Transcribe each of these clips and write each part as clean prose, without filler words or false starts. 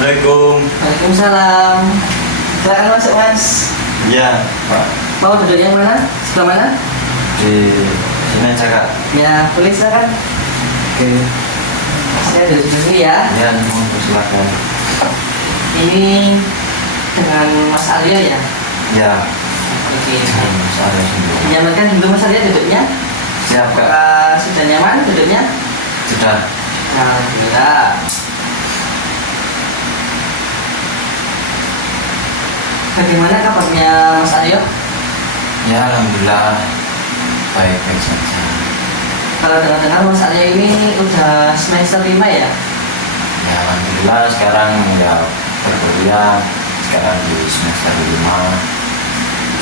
Assalamualaikum. Waalaikumsalam. Silakan masuk Mas. Ya, Pak. Mau duduk yang mana? Sebelah mana? Di sini aja, Kak. Ya, boleh silakan. Oke. Saya duduk dulu ya. Ya, mohon silakan. Ini dengan Mas Aryo ya. Ya. Oke. Saya sendiri. Nyamankan dulu Mas Aryo duduknya. Siap, Kak. Apakah sudah nyaman duduknya? Sudah. Alhamdulillah. Bagaimana kabarnya Mas Aryo? Ya, alhamdulillah baik-baik saja. Kalau dengar-dengar Mas Aryo ini udah semester 5 ya? Ya, alhamdulillah sekarang ya berkuliah sekarang di semester 5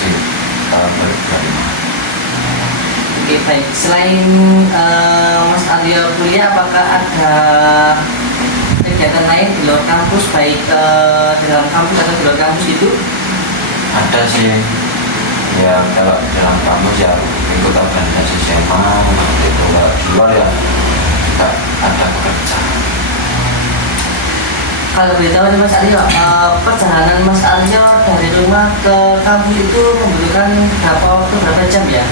di tahun 2025. Oke, baik. Selain Mas Aryo kuliah, apakah ada kegiatan lain di luar kampus, baik di dalam kampus atau di luar kampus itu? Ada sih. Ya, kalau di dalam kampus ya ikut organisasi SMA, itu kalau di luar ya juga ada pekerjaan. Kalau boleh tahu nih Mas Aryo, perjalanan Mas Aryo dari rumah ke kampus itu membutuhkan berapa jam ya?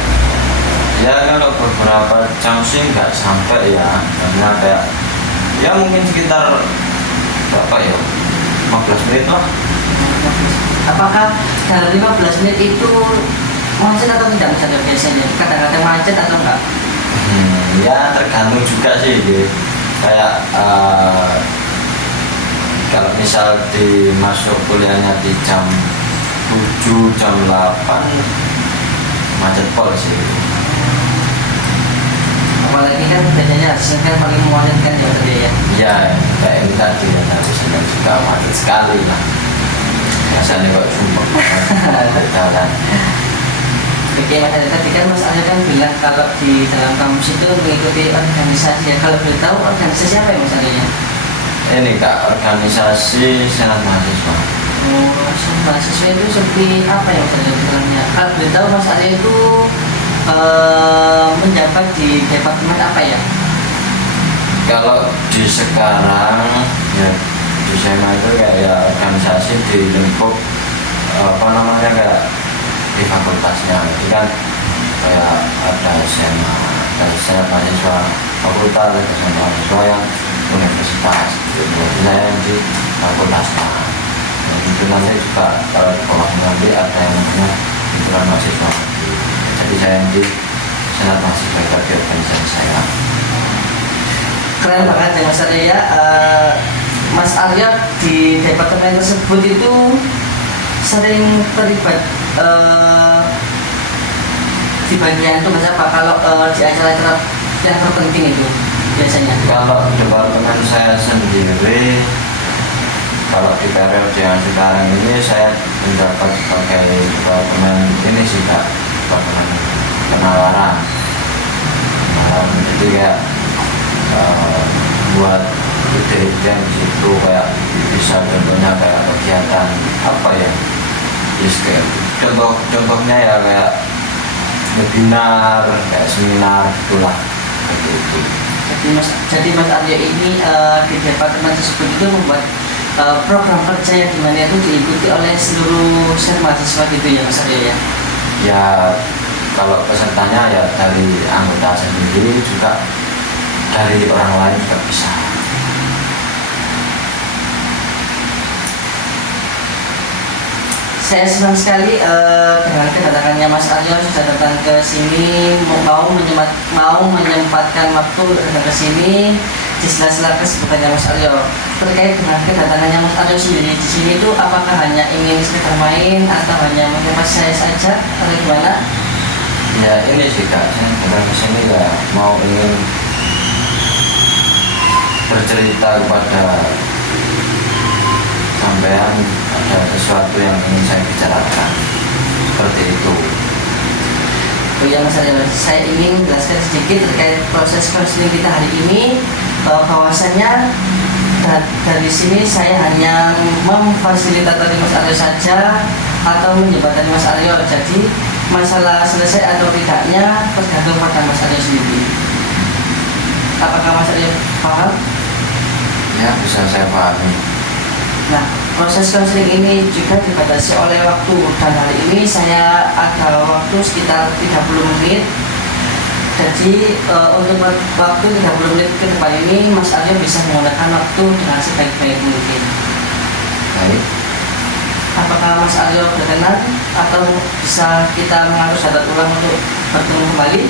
Ya, kalau beberapa jam sih nggak sampai ya, karena kayak ya mungkin sekitar berapa ya, 15 menit lah. Apakah dalam 15 menit itu macet atau tidak misalnya biasanya? Kadang-kadang macet atau enggak? Ya tergantung juga sih gitu. Kayak kalau misal masuk kuliahnya di jam 7, jam 8 macet pol sih. Apalagi kan biasanya hasilnya kan paling memungkinkan ya tadi ya. Ya kayak ini tadi ya, tapi saya juga macet sekali lah. Biasanya kok sumpah jalan. Oke Mas Aryo, tadi kan Mas Aryo kan bilang kalau di dalam kampus itu mengikuti organisasi ya. Kalau boleh tahu organisasi apa ya Mas Aryo? Ini Kak, organisasi senat mahasiswa. Oh, mahasiswa itu seperti apa ya Mas Aryo dalamnya? Kalau boleh tahu Mas Aryo itu menjabat di departemen apa ya? Kalau di sekarang ya di SMA itu kayak ya organisasi di lingkup apa namanya kayak di fakultasnya. Jadi kan kayak ada SMA, ada senat mahasiswa fakultas, ada senat mahasiswa yang universitas. Jadi saya yang di fakultasnya. Dan itu nanti juga kalau di bawah nanti ada yang namanya himpunan mahasiswa. Jadi saya yang di senat mahasiswa itu di organisasi saya. Keren banget ya Mas Aryo ya. Mas Aryo di departemen tersebut itu sering terlibat di bagian tugas apa? Kalau di acara-acara yang terpenting itu biasanya? Kalau departemen saya sendiri, kalau di periode yang sekarang ini saya mendapat sebagai departemen ini sih Kak, departemen penalaran. Jadi kayak buat ide-ide yang di situ kayak bisa contohnya kayak kegiatan apa ya? Yes, kayak contohnya ya kayak webinar, kayak seminar gitulah seperti itu. Jadi Mas Aryo ini di departemen tersebut itu membuat program kerja yang dimana itu diikuti oleh seluruh mahasiswa gitu ya Mas Aryo ya? Ya kalau pesertanya ya dari anggota sendiri juga dari orang lain juga bisa. Saya senang sekali dengan kedatangannya Mas Aryo sudah datang ke sini, mau menyempatkan waktu datang ke sini di sela-sela kesibukannya Mas Aryo. Terkait dengan kedatangannya Mas Aryo sendiri di sini itu apakah hanya ingin sekedar main atau hanya menyapa saya saja atau gimana? Ya ini sih Kak, saya datang ke sini ya mau ingin bercerita kepada sampean, ada sesuatu yang ingin saya bicarakan seperti itu. Oh ya Mas Aryo, saya ingin menjelaskan sedikit terkait proses counseling kita hari ini, bahwasanya dari sini saya hanya memfasilitasi Mas Aryo saja atau menjembatani Mas Aryo. Jadi masalah selesai atau tidaknya tergantung pada Mas Aryo sendiri. Apakah Mas Aryo paham? Ya bisa saya pahami. Nah, proses konseling ini juga dibatasi oleh waktu, dan hari ini saya ada waktu sekitar 30 menit. Jadi untuk waktu 30 menit ke depan ini Mas Aryo bisa menggunakan waktu dengan sebaik-baik mungkin. Baik. Apakah Mas Aryo berkenan atau bisa kita mengatur syarat ulang untuk bertemu kembali?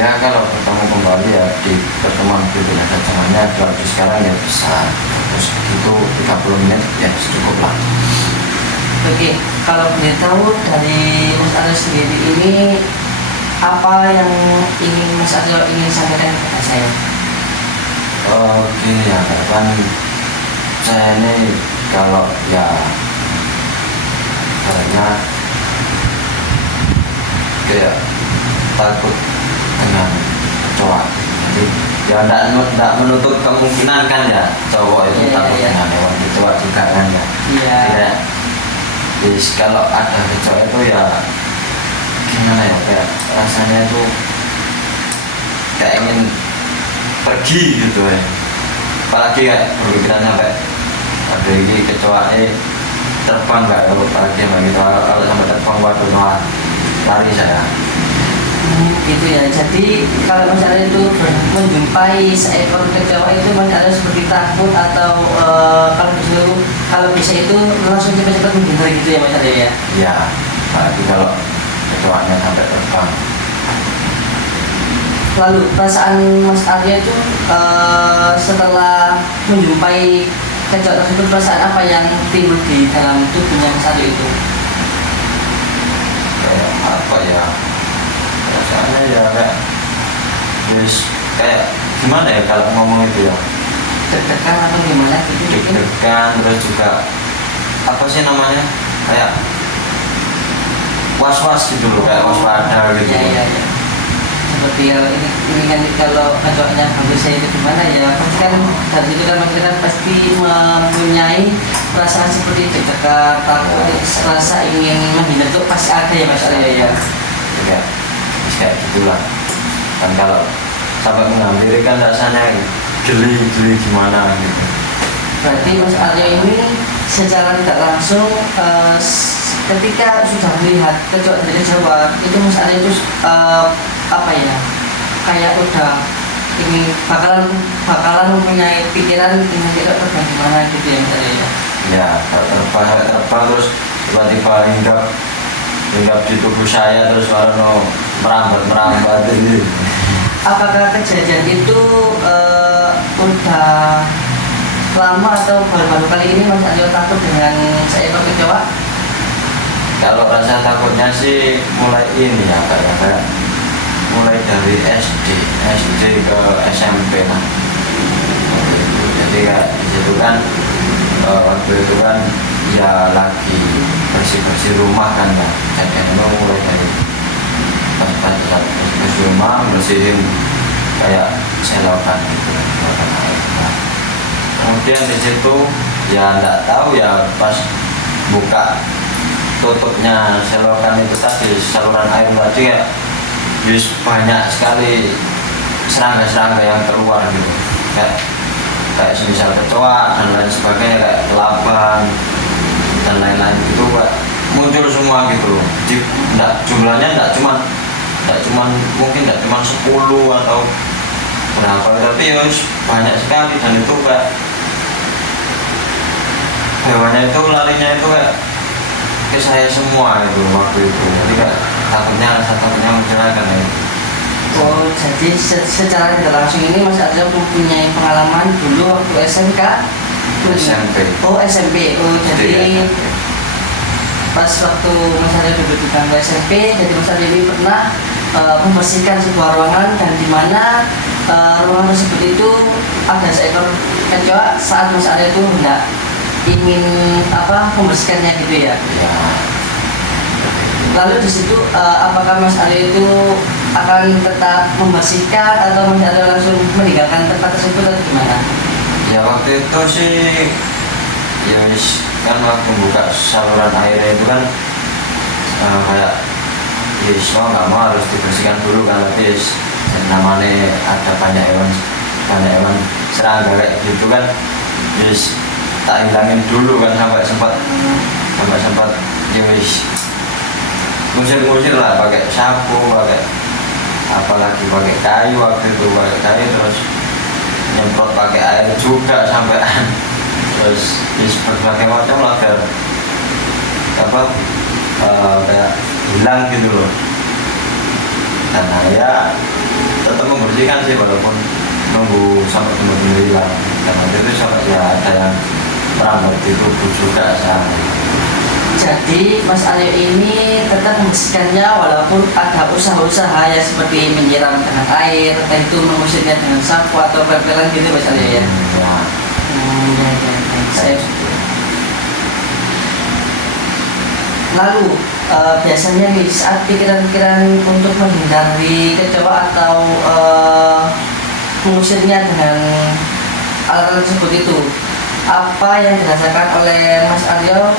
Ya kalau bertemu kembali ya di pertemuan berikutnya zamannya waktu sekarang ya bisa terus itu 30 menit ya cukup lah. Oke, kalau boleh tahu dari Mas Aryo sendiri ini apa yang ingin Mas Aryo ingin sampaikan kepada saya? Gini ya kan saya ini kalau ya kayaknya kayak takut dengan cowok, jadi ya tidak menutup kemungkinan kan ya cowok itu Iya, takut iya. dengan hewan kecoa juga kan ya. Iya. Ya, jadi kalau ada kecoa itu ya gimana ya, kayak rasanya itu kayak ingin pergi gitu ya, apalagi kayak berpikiran sampai ada ini kecoa terbang nggak ya, apalagi sama gitu kalau sampai terbang waduh malah lari saya. Gitu ya. Jadi kalau Mas Aryo itu menjumpai seekor kecoa itu Mas Aryo seperti takut atau kalau bisa itu langsung cepat-cepat menghindar gitu ya Mas Aryo ya. Ya apalagi kalau kecoanya sampai terbang. Lalu perasaan Mas Aryo itu setelah menjumpai kecoa tersebut, perasaan apa yang timbul di dalam tubuhnya Mas Aryo itu? Kayak apa ya, rasanya ya kayak kayak gimana ya kalau ngomong itu ya, Deg-degan atau gimana gitu mungkin? deg-degan, terus juga apa sih namanya, kayak was-was gitu loh, kayak waspada gitu. Iya. Seperti ini kan kalau kecoanya hampir saya itu gimana ya, pasti kan dari situ kan masyarakat pasti mempunyai perasaan seperti deg-degan, takut, rasa ingin menghindar itu pasti ada ya Mas Aryo ya. Ya kayak gitulah kan, kalau sampai menghampiri kan rasanya geli gimana gitu. Berarti Mas Aryo ini secara tidak langsung ketika sudah melihat kecoa dari Jawa itu Mas Aryo itu apa ya, kayak udah ini bakalan mempunyai pikiran ingin tidak terbang gimana gitu ya Mas Aryo ya. Ya kalau terbang terus tiba-tiba hinggap di tubuh saya terus baru merambat ini. Apakah kejadian itu udah lama atau baru-baru kali ini Mas Aryo takut dengan seekor kecoa? Kalau rasa takutnya sih mulai ini ya, kayak mulai dari SD ke SMP lah. Jadi kayak di situ kan waktu itu kan ya lagi bersih rumah kan ya. Jadi mulai dari pas bersih rumah, bersihin kayak selokan gitu, selokan air. Nah, kemudian di situ ya nggak tahu ya pas buka tutupnya selokan itu tadi, saluran air tadi ya, banyak sekali serangga yang keluar gitu, kayak semisal kecoa dan lain sebagainya, kayak kelabang dan lain-lain gitu, Pak, muncul semua gitu loh. Jadi jumlahnya nggak cuman mungkin nggak cuman 10 atau berapa, tapi ya banyak sekali, dan itu kayak hewannya itu larinya itu kayak ke saya semua itu waktu itu. Jadi kayak rasa takutnya mencerahkan ya. Oh, jadi secara tidak langsung ini Mas Aryo mempunyai pengalaman dulu waktu SMK? SMP. Oh, SMP. Oh, jadi SMP. pas waktu Mas Aryo duduk di bangku SMP, jadi Mas Aryo ini pernah membersihkan sebuah ruangan, dan di mana ruangan tersebut itu ada seekor kecoa saat Mas Aryo itu hendak ingin membersihkannya gitu ya. Ya. Lalu di situ apakah Mas Aryo itu akan tetap membersihkan atau Mas Aryo langsung meninggalkan tempat tersebut atau gimana? Ya waktu itu sih ya kan waktu buka saluran airnya itu kan kayak mau nggak mau harus dibersihkan dulu kan, tapi namanya ada banyak hewan serangga kayak gitu kan, tak hilangin dulu kan sampai sempat ya wis ngusir lah pakai sapu, pakai apalagi pakai kayu, waktu itu pakai kayu terus nyemprot pakai air juga sampai terus berbagai macam lah biar apa kayak hilang gitu loh. Karena ya tetap membersihkan sih walaupun nunggu sampai benar-benar hilang, karena itu sampai ya ada yang merambat di tubuh juga sama. Jadi Mas Aryo ini tetap membersihkannya walaupun ada usaha-usaha ya seperti menyiram dengan air, entah itu mengusirnya dengan sapu atau pel-pelan gitu Mas Aryo ya. Ya. Saya lalu biasanya nih saat pikiran-pikiran untuk menghindari kecoa atau mengusirnya dengan alat tersebut itu, apa yang dirasakan oleh Mas Aryo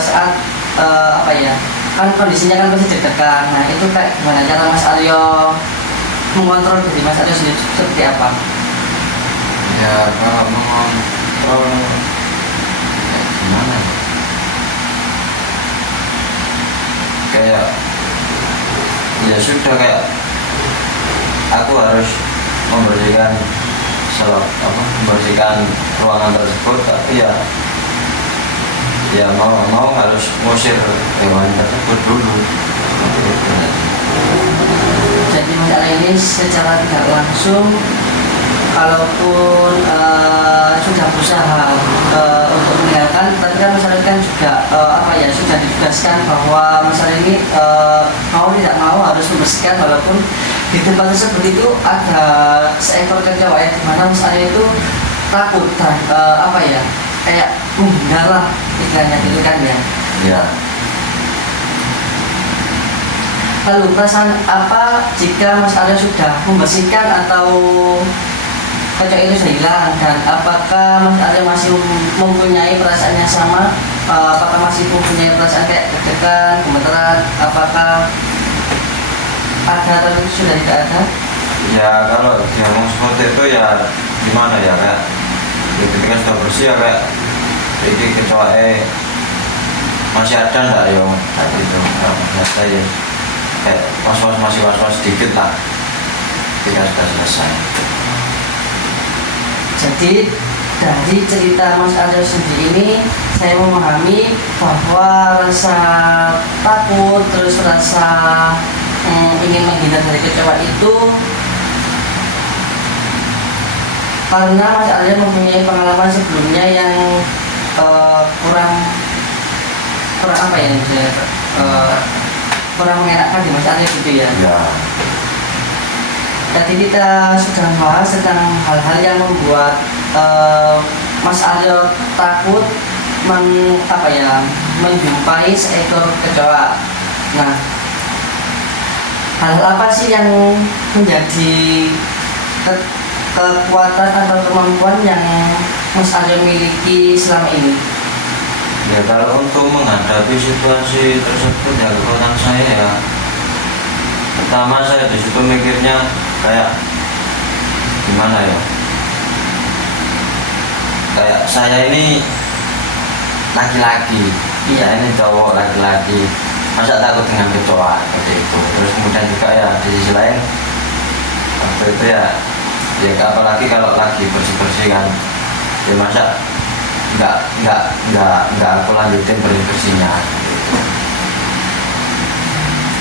saat apa ya, kan kondisinya kan pasti deg-degan. Nah itu kayak gimana cara Mas Aryo mengontrol diri Mas Aryo sendiri seperti apa? Ya kalau mengontrol ya gimana ya? Kayak ya sudah, kayak aku harus membersihkan membersihkan ruangan tersebut, tapi ya mau harus ngusir hewan tersebut dulu. Jadi Mas Aryo ini secara tidak langsung kalaupun sudah berusaha untuk meninggalkan, tapi kan Mas Aryo kan juga apa ya, sudah ditugaskan bahwa Mas Aryo ini mau tidak mau harus membersihkan, walaupun di tempat tersebut itu ada seekor kecoa ya, dimana Mas Aryo itu takut dan apa ya, kayak menghindar lah istilahnya gitu kan ya. Ya. Lalu perasaan apa jika Mas Aryo sudah membersihkan atau kecoa itu sudah hilang, dan apakah Mas Aryo masih mempunyai perasaan yang sama? Apakah masih mempunyai perasaan kayak deg-degan, gemeteran? Apakah ada atau sudah tidak ada? Ya kalau dia ngomong seperti itu ya gimana ya, kayak ya, ketika sudah bersih ya kayak ini kecoa masih ada enggak ya kayak gitu. Biasa ya kayak masih was-was sedikit lah ketika sudah selesai. Jadi dari cerita Mas Aryo sendiri ini saya memahami bahwa rasa takut terus rasa ingin menghindar dari kecoa itu karena Mas Aryo mempunyai pengalaman sebelumnya yang kurang apa ya, kurang mengenakan di Mas Aryo gitu ya. Ya. Tadi kita sudah bahas tentang hal-hal yang membuat Mas Aryo takut menjumpai seekor kecoa. Nah, hal apa sih yang menjadi kekuatan atau kemampuan yang Mas Aryo miliki selama ini? Ya kalau untuk menghadapi situasi tersebut ya kekuatan saya ya, pertama saya di situ mikirnya kayak gimana ya, kayak saya ini laki-laki, ya ini cowok laki-laki, masa takut dengan kecoa seperti itu. Terus kemudian juga ya di sisi lain waktu itu ya apalagi kalau lagi bersih-bersih kan, ya masa nggak aku lanjutin bersih-bersihnya.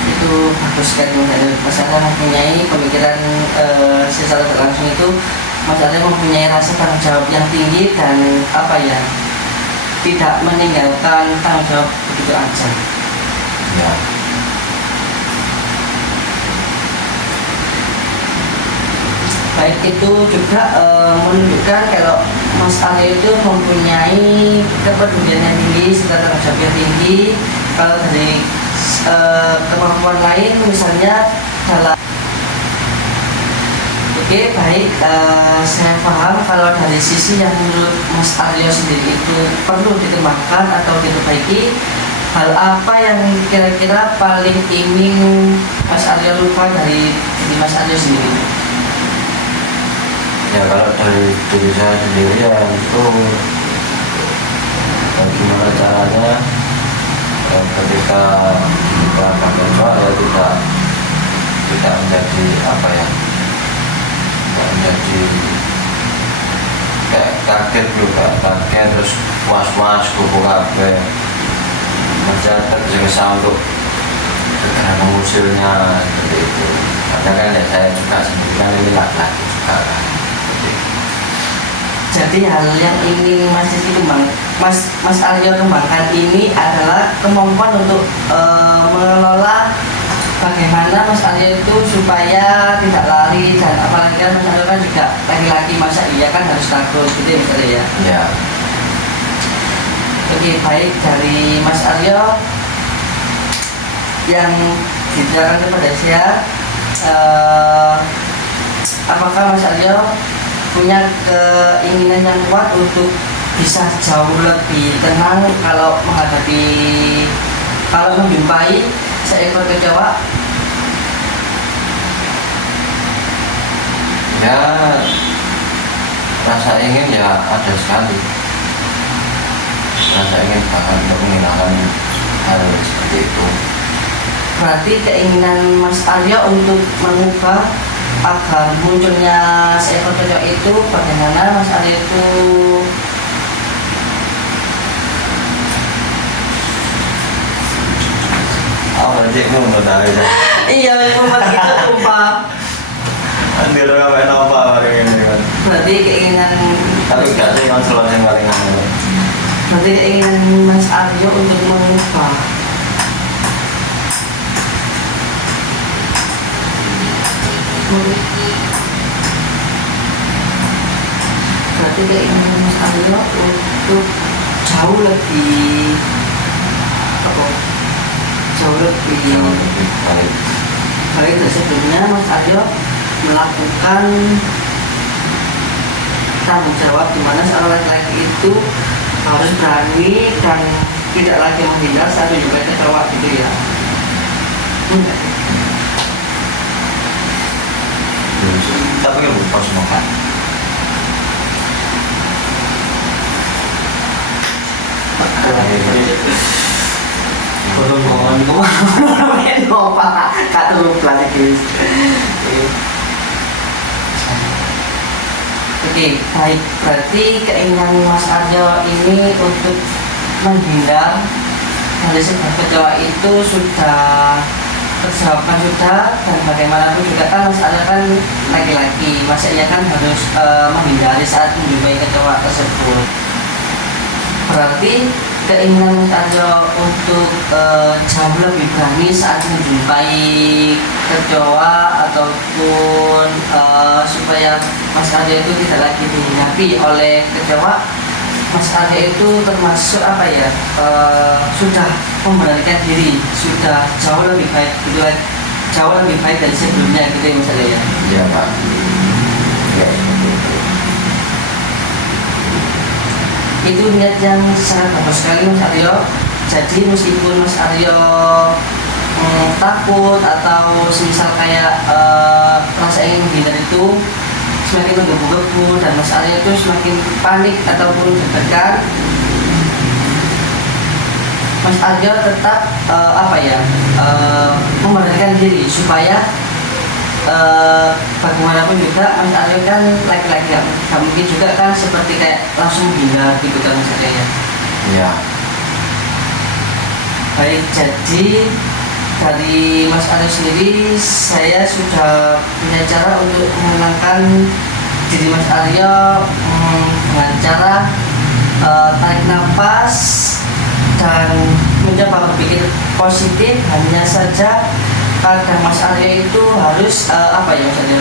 Itu bagus sekali Mas Aryo mempunyai pemikiran secara tidak langsung itu. Mas Aryo mempunyai rasa tanggung jawab yang tinggi dan apa ya, tidak meninggalkan tanggung jawab begitu aja. Ya. Baik, itu juga menunjukkan kalau Mas Aryo itu mempunyai kepedulian yang tinggi serta tanggung jawab yang tinggi. Kalau dari kemampuan lain misalnya dalam baik, saya paham kalau dari sisi yang menurut Mas Aryo sendiri itu perlu dikembangkan atau diperbaiki. Hal apa yang kira-kira paling ingin Mas Aryo lupa dari Mas Aryo sendiri? Ya kalau dari diri saya sendiri ya itu Bagaimana caranya ketika kita pakai kecoa ya tidak menjadi apa ya, tidak menjadi kayak kaget juga, kaget terus was-was kuku kabeh. Masyarakat bisa kesal untuk segera mengusirnya seperti itu. Karena kan ya saya juga sendiri kan ini laki-laki juga kan. Jadi hal yang ingin Mas Aryo kembangkan ini adalah kemampuan untuk mengelola bagaimana Mas Aryo itu supaya tidak lari, dan apalagi kan Mas Aryo kan juga laki-laki, masa iya kan harus takut gitu ya Mas Aryo ya. Ya. Oke, baik, dari Mas Aryo yang ditanyakan kepada saya, apakah Mas Aryo punya keinginan yang kuat untuk bisa jauh lebih tenang kalau menjumpai seekor kecoa? Ya, rasa ingin ya ada sekali. Rasa ingin bahkan untuk menghilangkan hal seperti itu. Berarti keinginan Mas Aryo untuk mengubah agar munculnya seekor kecoa itu, bagaimana Mas Aryo itu Berarti mau tahu ya? iya membuat itu lupa. Anjir apa apa ini kan? Berarti keinginan Tapi gak sih konselor yang paling anu. berarti keinginan Mas Aryo untuk mengubah berarti keinginan Mas Aryo untuk jauh lebih apa? Jauh lebih Baik. baik dari sebelumnya. Mas Aryo melakukan tanggung jawab di mana seorang laki-laki itu harus berani dan tidak lagi menghindar saat menjumpai kecoa gitu ya. Tapi kan lupa semua kan. Bolong-bolong kemana-mana apa kak turun pelan guys. Oke, baik, berarti keinginan Mas Aryo ini untuk menghindar dari sebuah kecoa itu sudah terjawabkan sudah, dan bagaimanapun juga kan Mas Aryo kan laki-laki, maksudnya kan harus menghindari saat menjumpai kecoa tersebut. Berarti keinginan Mas Aryo untuk jauh lebih berani saat menjumpai kecoa ataupun supaya Mas Aryo itu tidak lagi dihinggapi oleh kecoa. Mas Aryo itu termasuk apa ya, sudah memberanikan diri, sudah jauh lebih baik gitu, jauh lebih baik dari sebelumnya gitu ya Mas Aryo ya. Iya Pak. Ya, Itu niat yang sangat bagus sekali Mas Aryo. Jadi meskipun Mas Aryo takut atau semisal kayak rasa ingin menghindar itu semakin menggebu-gebu dan Mas Aryo itu semakin panik ataupun deg-degan, Mas Aryo tetap memberanikan diri supaya bagaimanapun juga Mas Aryo kan laki-laki, gak mungkin juga kan seperti kayak langsung menghindar gitu kan Mas Aryo ya. iya. Baik, jadi dari Mas Aryo sendiri saya sudah punya cara untuk menenangkan diri Mas Aryo dengan cara tarik nafas dan mencoba berpikir positif. Hanya saja kadang Mas Aryo itu harus Mas Aryo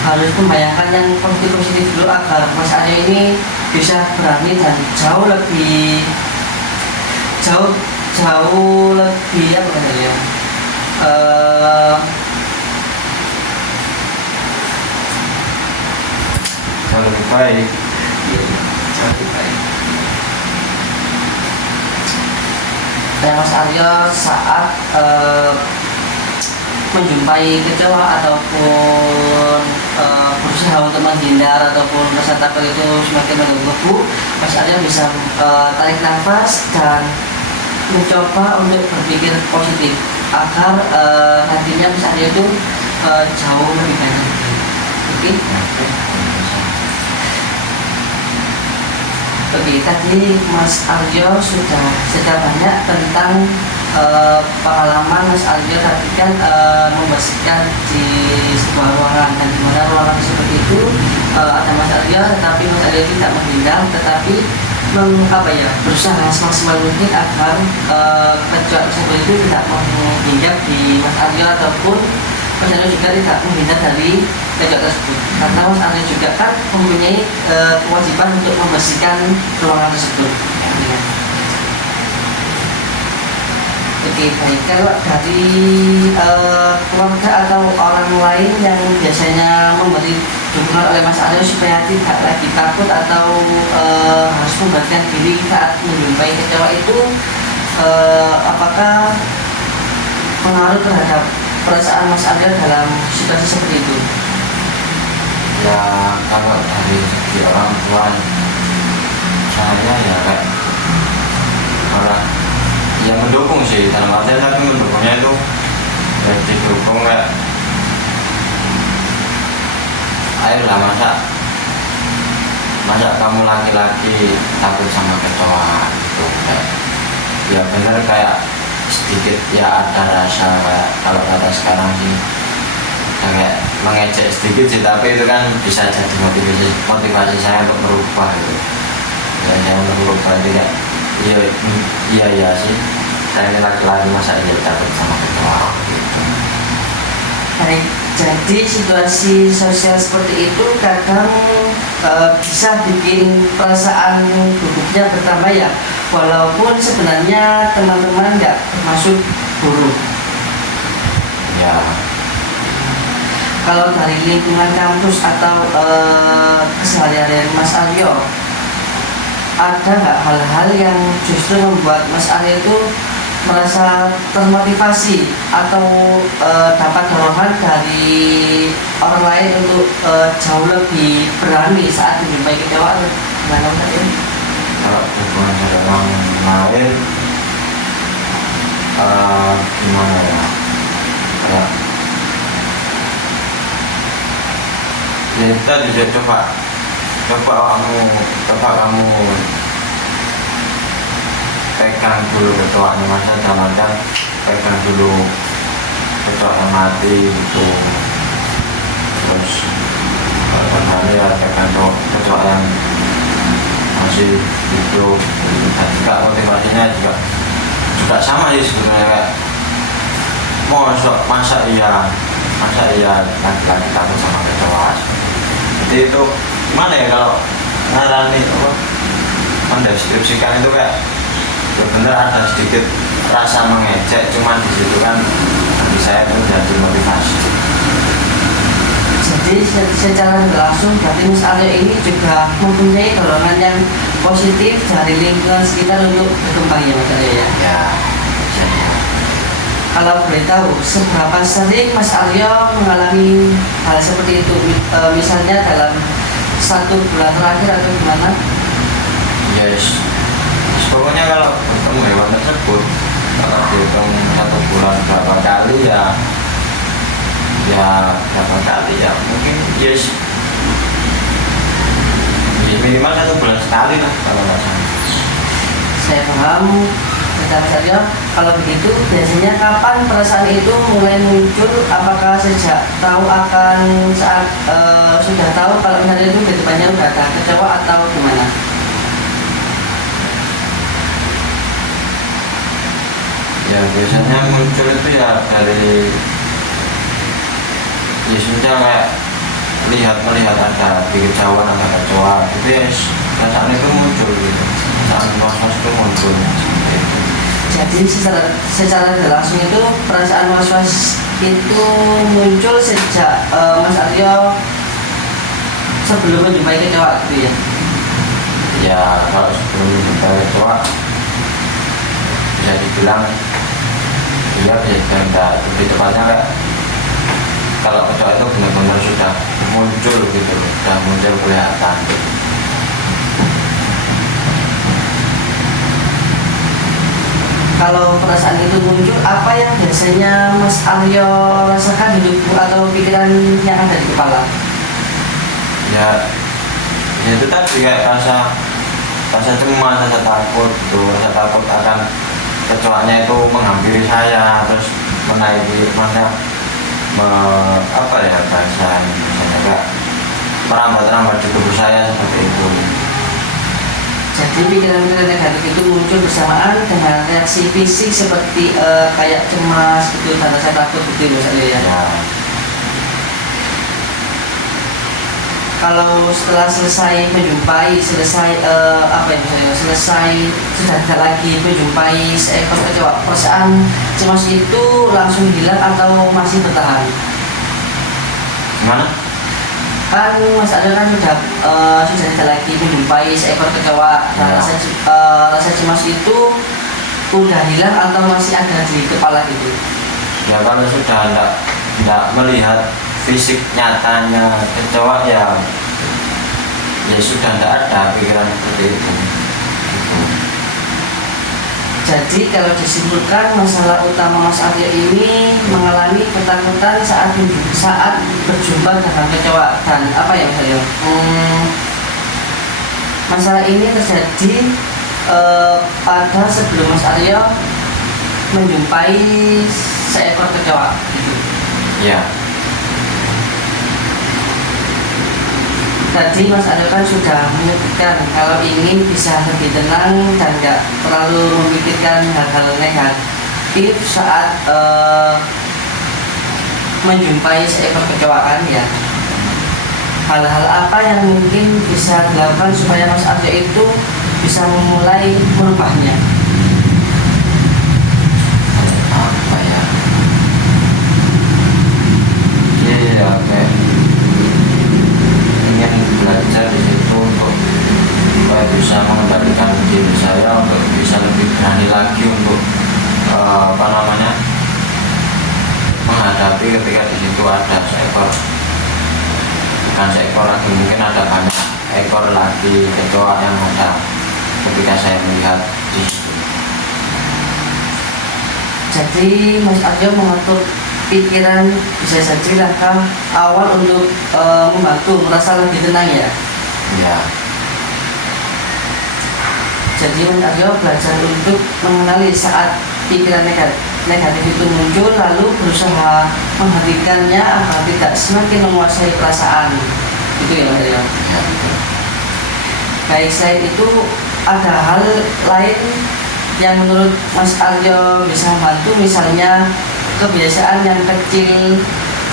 harus membayangkan yang positif dulu agar Mas Aryo ini bisa berani dan jauh lebih Jauh lebih baik. jauh lebih baik. Dan Mas Aryo saat menjumpai kecewa ataupun berusaha untuk menghindar ataupun rasa takut itu semakin mengganggu, Mas Aryo bisa tarik nafas dan mencoba untuk berpikir positif agar nantinya Mas Aryo itu jauh lebih baik. Oke? Oke, tadi Mas Aryo sudah banyak tentang pengalaman Mas Aryo tadi kan membersihkan di sebuah ruangan, dan di mana ruangan seperti itu ada Mas Aryo, tetapi Mas Aryo tidak menghindar, tetapi berusaha semaksimal mungkin agar kecoak tersebut itu tidak menghindar di Mas Aryo, ataupun Mas Aryo juga tidak menghindar dari kecoak tersebut, karena Mas Aryo juga kan mempunyai kewajiban untuk membersihkan ruangan tersebut. Oke, baik. Kalau dari keluarga atau orang lain yang biasanya memberi dukungan oleh Mas Aryo supaya tidak lagi takut atau harus membuatkan diri saat menjumpai kecewa itu, apakah pengaruh terhadap perasaan Mas Aryo dalam situasi seperti itu? Ya kalau dari segi orang tua saya ya kayak orang yang mendukung sih, dalam artian tapi mendukungnya itu ya didukung kayak ayolah, masa kamu laki-laki takut sama kecoa gitu, kayak ya bener kayak sedikit ya ada rasa kayak kalau kata sekarang sih kayak mengejek sedikit sih, tapi itu kan bisa jadi motivasi saya untuk merubah gitu ya, saya merubah itu kayak iya sih, saya ini laki-laki masa dia takut sama kecoa gitu. Baik, jadi situasi sosial seperti itu kadang bisa bikin perasaan gugupnya bertambah ya, walaupun sebenarnya teman-teman nggak termasuk buruk. Ya, kalau dari lingkungan kampus atau keseharian Mas Aryo, ada nggak hal-hal yang justru membuat Mas Aryo itu merasa termotivasi atau dapat dorongan dari orang lain untuk jauh lebih berani saat menjumpai kecewa? Gimana Mas Aryo? kalau hubungan dari orang lain gimana ya, kayak ya kita bisa coba kamu pegang dulu kecoaknya, masa jamankan pegang dulu kecoak yang mati gitu, terus kembali ya pegang kecoak yang masih hidup, dan juga motivasinya juga sama sih sebetulnya, kayak masa iya laki-laki takut sama kecoa. Jadi itu gimana ya, kalau ngarani apa mendeskripsikan itu kayak benar ada sedikit rasa mengejek, cuman di situ kan bagi saya itu menjadi motivasi. Jadi secara langsung berarti Mas Aryo ini juga mempunyai dorongan yang positif dari lingkungan sekitar untuk berkembang ya Mas Aryo ya? Ya, jadi Kalau boleh tahu, seberapa sering Mas Aryo mengalami hal seperti itu? Misalnya dalam 1 bulan terakhir atau gimana? yes, pokoknya kalau bertemu hewan tersebut, kalau dihitung 1 bulan berapa kali ya berapa kali ya, mungkin yes minimal 1 bulan sekali lah kalau nggak salah. Saya paham. Mas Aryo, kalau begitu biasanya kapan perasaan itu mulai muncul? Apakah sejak tahu akan saat sudah tahu kalau misalnya itu ke depannya udah ada kecewa atau gimana? Ya biasanya muncul itu ya dari ya sudah kayak melihat ada di kejauhan ada kecoa, itu ya perasaan itu muncul gitu, perasaan was-was itu muncul seperti itu. Jadi secara langsung itu perasaan was-was itu muncul sejak Mas Aryo sebelum menjumpai kecewa gitu ya? Ya kalau sebelum menjumpai kecoa bisa dibilang iya, bisa dibilang lebih tepatnya kayak kalau kecoa itu benar-benar sudah muncul gitu, sudah muncul kelihatan. Kalau perasaan itu muncul, apa yang biasanya Mas Aryo rasakan di tubuh atau pikiran yang ada di kepala? Ya, ya itu tadi kayak rasa cemas, rasa takut tuh, rasa takut akan kecoanya itu menghampiri saya, terus menaiki apa ya bahasanya kayak merambat-rambat di tubuh saya seperti itu. Jadi pikiran-pikiran negatif itu muncul bersamaan dengan reaksi fisik seperti kayak cemas gitu, tanda rasa takut gitu Mas Aryo ya. Ya, Kalau setelah selesai menjumpai, apa ya misalnya, selesai sudah tidak lagi menjumpai seekor kecoa, perasaan cemas itu langsung hilang atau masih bertahan? gimana? Kan Mas Aryo kan sudah tidak lagi menjumpai seekor kecoa. Nah, Ya. rasa cemas itu udah hilang atau masih ada di kepala gitu? Ya kalau sudah tidak melihat fisik nyatanya kecoa ya sudah tidak ada pikiran seperti itu. Gitu. Jadi kalau disimpulkan, masalah utama Mas Aryo ini mengalami ketakutan saat berjumpa dengan kecoa. Dan apa ya Mas Aryo? Masalah ini terjadi pada sebelum Mas Aryo menjumpai seekor kecoa gitu. Ya, Tadi Mas Aryo kan sudah menyebutkan kalau ingin bisa lebih tenang dan nggak terlalu memikirkan hal-hal negatif saat menjumpai seekor kecoa kan ya. Hal-hal apa yang mungkin bisa dilakukan supaya Mas Aryo itu bisa memulai merubahnya? apa ya? Iya, kayak ingin belajar di situ untuk supaya bisa mengendalikan diri saya untuk bisa lebih berani lagi untuk menghadapi ketika di situ ada seekor, bukan seekor lagi, mungkin ada banyak ekor lagi kecoa yang ada ketika saya melihat di situ. Jadi Mas Aryo mengatur pikiran bisa saja langkah awal untuk membantu merasa lebih tenang ya. Ya, Jadi Mas Aryo belajar untuk mengenali saat pikiran negatif itu muncul, lalu berusaha menghentikannya agar tidak semakin menguasai perasaan. Itu ya Mas Aryo. ya betul. Baik, selain itu ada hal lain yang menurut Mas Aryo bisa membantu, misalnya kebiasaan yang kecil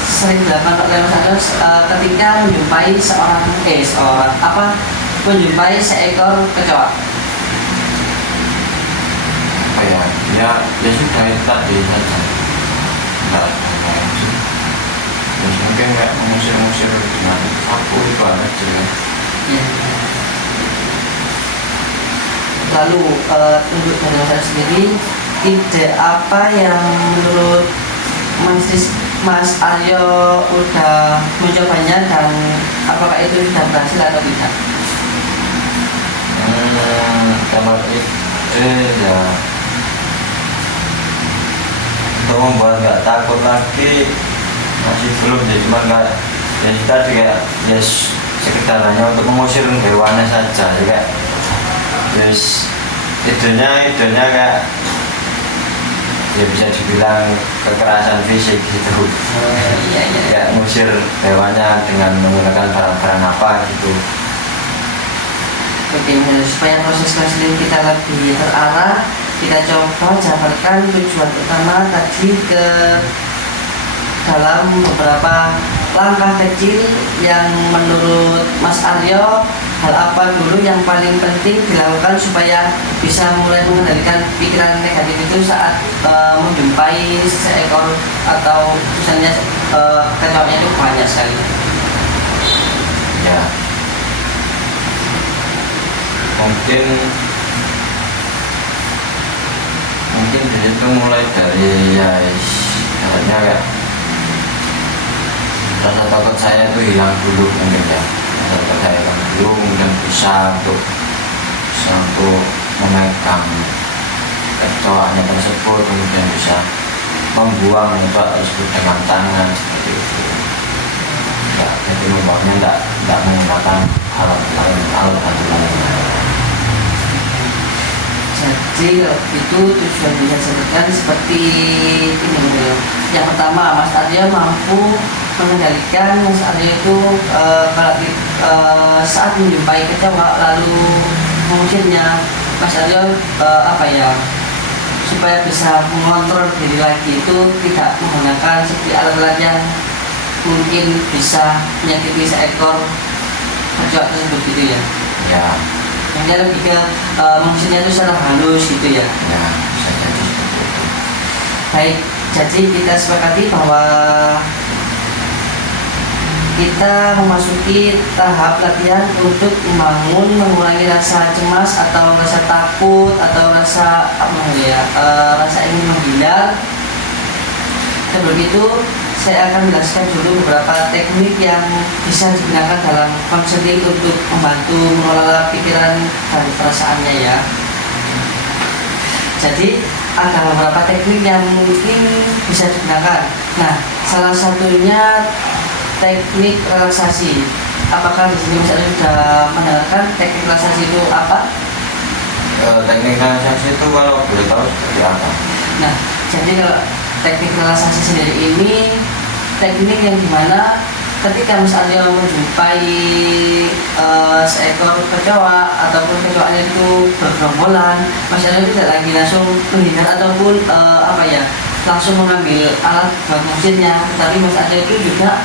sering dilakukan oleh Mas Aryo ketika menjumpai seekor kecoa. Apa ya? Ya sudah itu tadi saja. Enggak ada kayak gitu. Terus mungkin kayak mengusir-ngusir dengan sapu itu aja ya. Ya. Lalu untuk dari Mas Aryo sendiri, ide apa yang menurut Mas Aryo udah mencobanya dan apakah itu sudah berhasil atau tidak? Kalau ide ya untuk membuat nggak takut lagi masih belum ya, cuma nggak ya tadi kayak sekedar hanya untuk mengusir hewannya saja ya kayak idenya kayak ya bisa dibilang kekerasan fisik gitu. Iya. Kayak ngusir hewannya dengan menggunakan barang-barang apa gitu. Oke, supaya proses konseling kita lebih terarah, kita coba jabarkan tujuan utama tadi ke dalam beberapa langkah kecil yang menurut Mas Aryo, hal apa dulu yang paling penting dilakukan supaya bisa mulai mengendalikan pikiran negatif itu saat menjumpai seekor atau misalnya kecoanya itu banyak sekali. Ya, mungkin di situ mulai dari ya katanya kayak rasa takut saya itu hilang dulu mungkin ya, rasa takut saya hilang dulu, mungkin bisa untuk memegang kecoaknya tersebut, kemudian bisa membuang kecoak tersebut dengan tangan seperti itu. Ya, jadi membuangnya tidak menggunakan alat lain, alat bantu lainnya. Jadi kalau itu tujuan yang saya sebutkan seperti ini gitu. Yang pertama, Mas Aryo mampu mengendalikan Mas Aryo itu saat menjumpai kecoak lalu mungkinnya Mas Aryo supaya bisa mengontrol diri lagi itu tidak menggunakan seperti alat-alat yang mungkin bisa menyakiti seekor kecoak tersebut gitu ya. Ya, Yang lebih ke maksudnya itu secara halus gitu ya. ya bisa jadi seperti itu. Baik, jadi kita sepakati bahwa kita memasuki tahap latihan untuk mengurangi rasa cemas atau rasa takut atau rasa rasa ingin menghindar. Sebelum itu saya akan menjelaskan dulu beberapa teknik yang bisa digunakan dalam konseling untuk membantu mengelola pikiran dan perasaannya ya. Jadi ada beberapa teknik yang mungkin bisa digunakan. Nah, salah satunya teknik relaksasi. Apakah di sini Mas Aryo sudah mendengarkan teknik relaksasi itu apa? Teknik relaksasi itu kalau boleh tahu seperti apa? Nah, jadi kalau teknik relaksasi sendiri ini teknik yang dimana ketika Mas Aryo menjumpai seekor kecoak ataupun kecoaknya itu bergerombolan, Mas Aryo tidak lagi langsung menghindar ataupun langsung mengambil alat buat musimnya, tapi Mas Aryo itu juga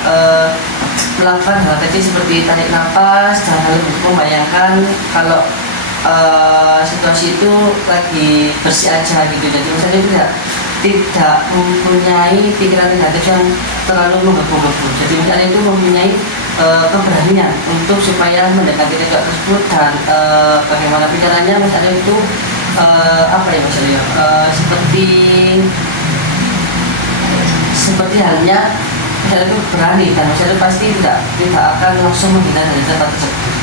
melakukan hal kecil seperti tarik nafas dan lalu membayangkan kalau situasi itu lagi bersih aja gitu. Jadi Mas Aryo tidak mempunyai pikiran negatif yang terlalu menggebu-gebu. Jadi Mas Aryo itu mempunyai keberanian untuk supaya mendekati kecoak tersebut dan bagaimana pikirannya Mas Aryo itu Mas Aryo seperti halnya Mas Aryo itu berani dan Mas Aryo pasti tidak akan langsung menghindar dari tempat tersebut.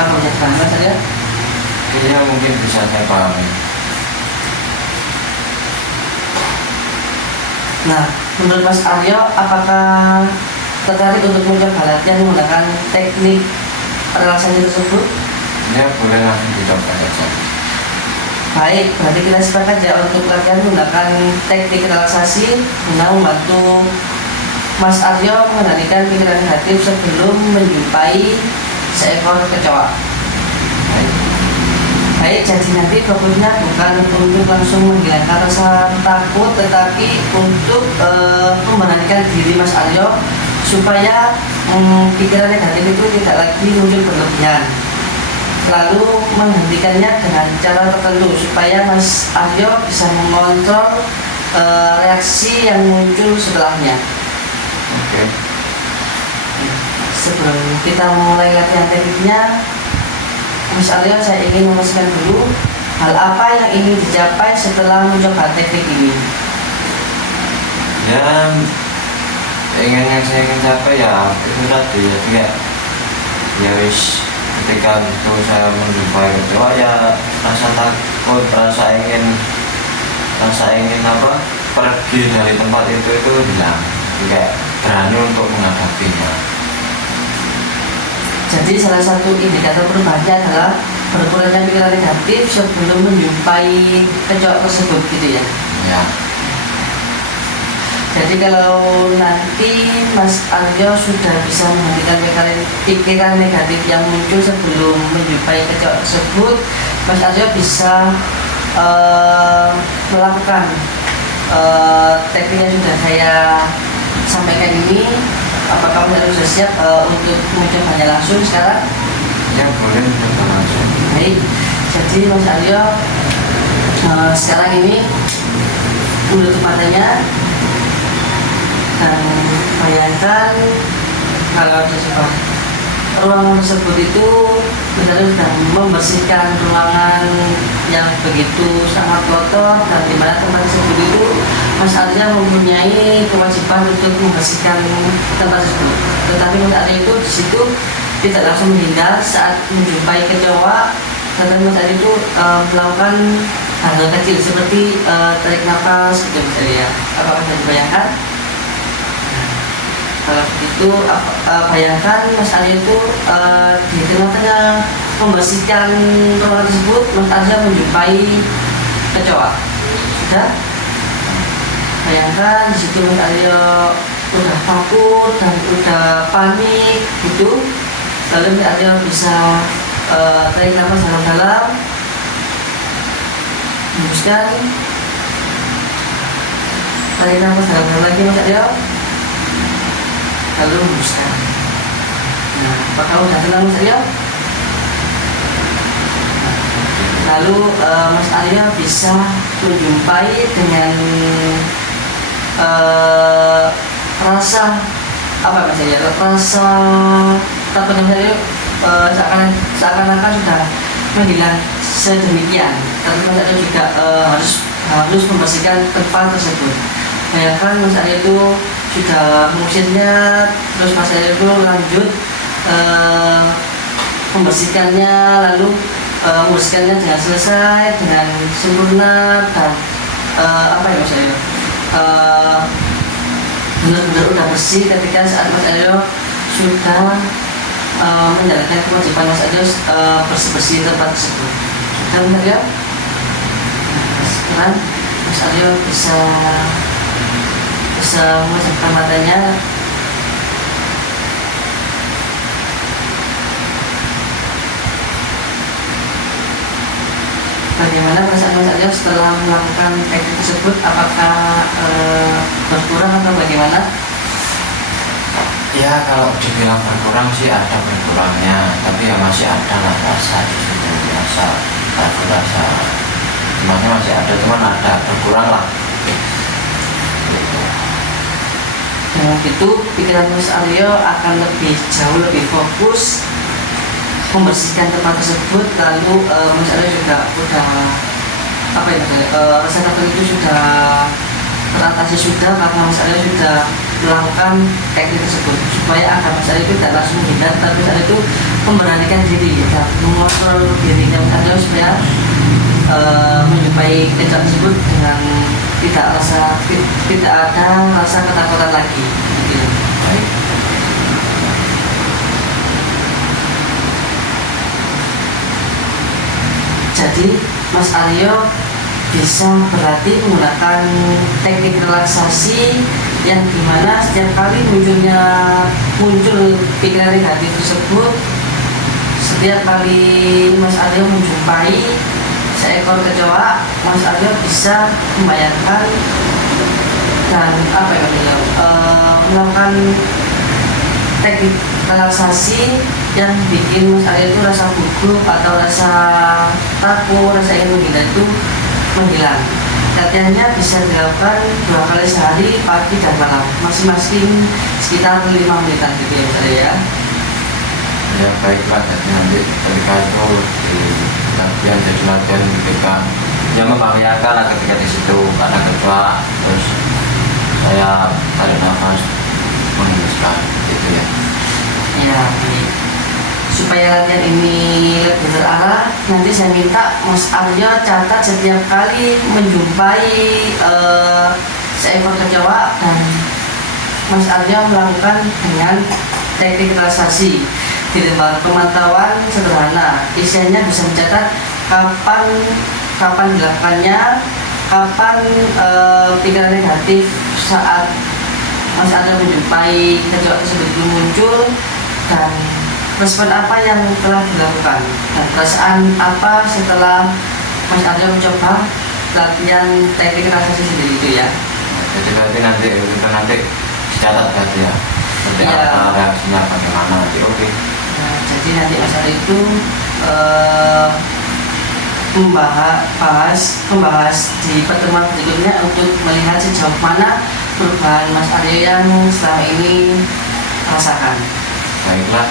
Apa bisa dipahami Mas Aryo? Iya, mungkin bisa saya pahami. Nah, menurut Mas Aryo, apakah tertarik untuk mencoba latihan menggunakan teknik relaksasi tersebut? Ya, boleh langsung dicoba saja. Baik, berarti kita sepakat ya untuk latihan menggunakan teknik relaksasi guna membantu Mas Aryo mengendalikan pikiran negatif sebelum menjumpai seekor kecoak. Baik, jadi nanti fokusnya bukan untuk langsung menghilangkan rasa takut, tetapi untuk memberanikan diri Mas Aryo supaya pikiran negatif itu tidak lagi muncul berlebihan. Lalu menghentikannya dengan cara tertentu supaya Mas Aryo bisa mengontrol reaksi yang muncul setelahnya. Oke. Sebelum kita mulai latihan tekniknya, Mas Aryo, saya ingin memastikan dulu hal apa yang ingin dicapai setelah mencoba teknik ini. Ya, yang saya ingin capai ya itu tadi ya wis, ketika itu saya menjumpai kecoak ya rasa takut, rasa ingin pergi dari tempat itu hilang, kayak berani untuk menghadapinya. Jadi salah satu indikator perubahannya adalah berkurangnya pikiran negatif sebelum menjumpai kecoak tersebut gitu ya. Ya. Jadi kalau nanti Mas Aryo sudah bisa menghentikan pikiran negatif yang muncul sebelum menjumpai kecoak tersebut, Mas Aryo bisa melakukan teknik yang sudah saya sampaikan ini. Apakah Mas Aryo sudah siap untuk mencobanya langsung sekarang? Ya, boleh coba langsung. Baik, jadi Mas Aryo sekarang ini menutup matanya dan bayangkan kalau di sebuah ruangan tersebut itu Mas Aryo sedang membersihkan ruangan yang begitu sangat kotor dan di mana tempat tersebut itu Mas Arya mempunyai kewajiban untuk membersihkan tempat tersebut. Tetapi Mas Arya itu di situ tidak langsung menghindar saat menjumpai kecoa, tetapi Mas Arya itu melakukan hal-hal kecil seperti tarik nafas gitu Mas Arya. Apakah bisa dibayangkan? Kalau begitu, bayangkan Mas Arya itu di tengah-tengah membersihkan ruangan tersebut, Mas Arya menjumpai kecoa. Sudah? Bayangkan di situ Mas Arya udah takut dan udah panik gitu. Lalu Mas Arya bisa tarik nafas dalam-dalam, hembuskan, tarik nafas dalam-dalam lagi Mas Arya, lalu hembuskan. Nah, apakah udah tenang Mas Arya? Lalu Mas Arya bisa menjumpai dengan rasa apa Mas Arya? Rasa takut Mas Arya seakan-akan sudah menghilang sedemikian. Tapi Mas Arya juga harus membersihkan tempat tersebut. Bayangkan Mas Arya itu sudah mengusirnya, terus Mas Arya itu lanjut membersihkannya, lalu membersihkannya dengan selesai, dengan sempurna dan apa ya Mas Arya, benar-benar udah bersih ketika saat Mas Arya sudah menjalankan kewajiban Mas Arya bersih-bersih tempat tersebut. Sudah Mas Arya? Nah, sekarang Mas Arya bisa memejamkan matanya. Bagaimana perasaan Mas Arya setelah melakukan teknik tersebut? Apakah berkurang atau bagaimana? Ya kalau dibilang berkurang sih ada berkurangnya, tapi ya masih ada lah rasa di situ, rasa takut, rasa semuanya masih ada, cuman ada berkurang lah. Dengan itu pikiran Mas Arya akan jauh lebih fokus membersihkan tempat tersebut. Lalu Mas Arya juga udah apa ya rasa takut itu sudah teratasi sudah karena Mas Arya sudah melakukan teknik tersebut, supaya agar Mas Arya itu tidak langsung menghindar, tapi Mas Arya itu memberanikan diri dan mengontrol dirinya Mas Arya supaya menjumpai kecoa tersebut dengan tidak ada rasa ketakutan lagi gitu. Baik. Jadi Mas Arya bisa berlatih menggunakan teknik relaksasi yang dimana setiap kali muncul pikiran negatif tersebut, setiap kali Mas Arya menjumpai seekor kecoa, Mas Arya bisa membayangkan dan apa ya melakukan teknik relaksasi yang bikin Mas Arya itu rasa gugup atau rasa takut, rasa ingin menghindar itu menghilang. Latihannya bisa dilakukan 2 kali sehari, pagi dan malam, masing-masing sekitar 5 menitan gitu ya Mas Arya ya. Ya baiklah, jadi nanti ketika itu di latihan, jadi latihan ketika ya membahayakan lah ketika di situ ada kecoa, terus saya tarik nafas menghembuskan gitu ya. Ya, baik. Supaya latihan ini lebih terarah, nanti saya minta Mas Arya catat setiap kali menjumpai seekor kecoa dan Mas Arya melakukan dengan teknik relaksasi di lembar pemantauan sederhana. Isiannya bisa mencatat kapan dilakukannya, kapan pikiran negatif saat Mas Arya menjumpai kecoa tersebut belum muncul, dan respon apa yang telah dilakukan, dan perasaan apa setelah Mas Arya mencoba latihan teknik relaksasi sendiri itu ya. Jadi berarti nanti dicatat berarti ya, nanti Iya. apa reaksinya bagaimana nanti. Oke. Nah, jadi nanti Mas Arya itu membahas di pertemuan berikutnya untuk melihat sejauh mana perubahan Mas Arya yang selama ini rasakan. Baiklah.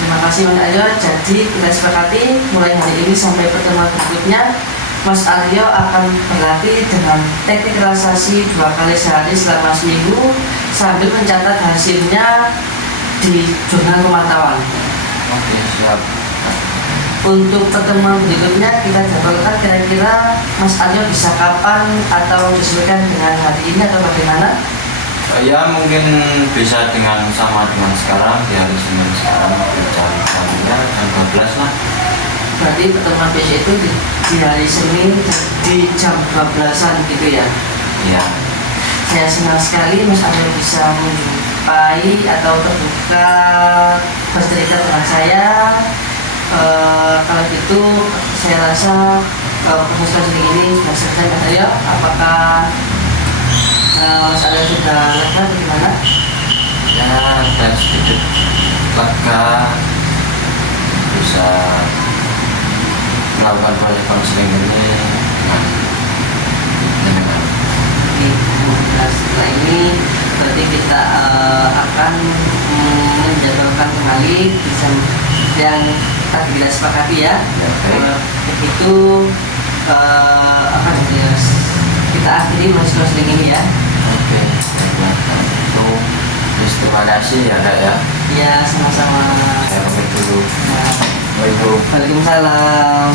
Terima kasih Mas Aryo. Jadi kita sepakati mulai hari ini sampai pertemuan berikutnya, Mas Aryo akan berlatih dengan teknik relaksasi 2 kali sehari selama seminggu sambil mencatat hasilnya di jurnal pemantauan. Oke, siap. Untuk pertemuan berikutnya kita jadwalkan kira-kira Mas Aryo bisa kapan atau disesuaikan dengan hari ini atau bagaimana? Ya mungkin bisa sama dengan sekarang di hari Senin sekarang jamnya jam 12 lah. Berarti pertemuan besok itu di hari Senin di jam 12-an gitu ya? Iya. Saya senang sekali Mas Aryo bisa menjumpai atau terbuka bercerita dengan saya. Kalau gitu saya rasa proses counseling ini sudah selesai Mas Aryo. Apakah Mas Aryo sudah lega bagaimana? Ya dan sedikit lega bisa melakukan proses konseling ini dengan jenengan. Nah, setelah ini berarti kita akan menjadwalkan kembali bisa yang tadi kita sepakati ya. Begitu kita akhiri proses counseling ini ya. Oke, baiklah. Itu terima kasih ya Kak ya. Ya, sama-sama. Saya pamit dulu. Ya. Waalaikumsalam. Waalaikumsalam.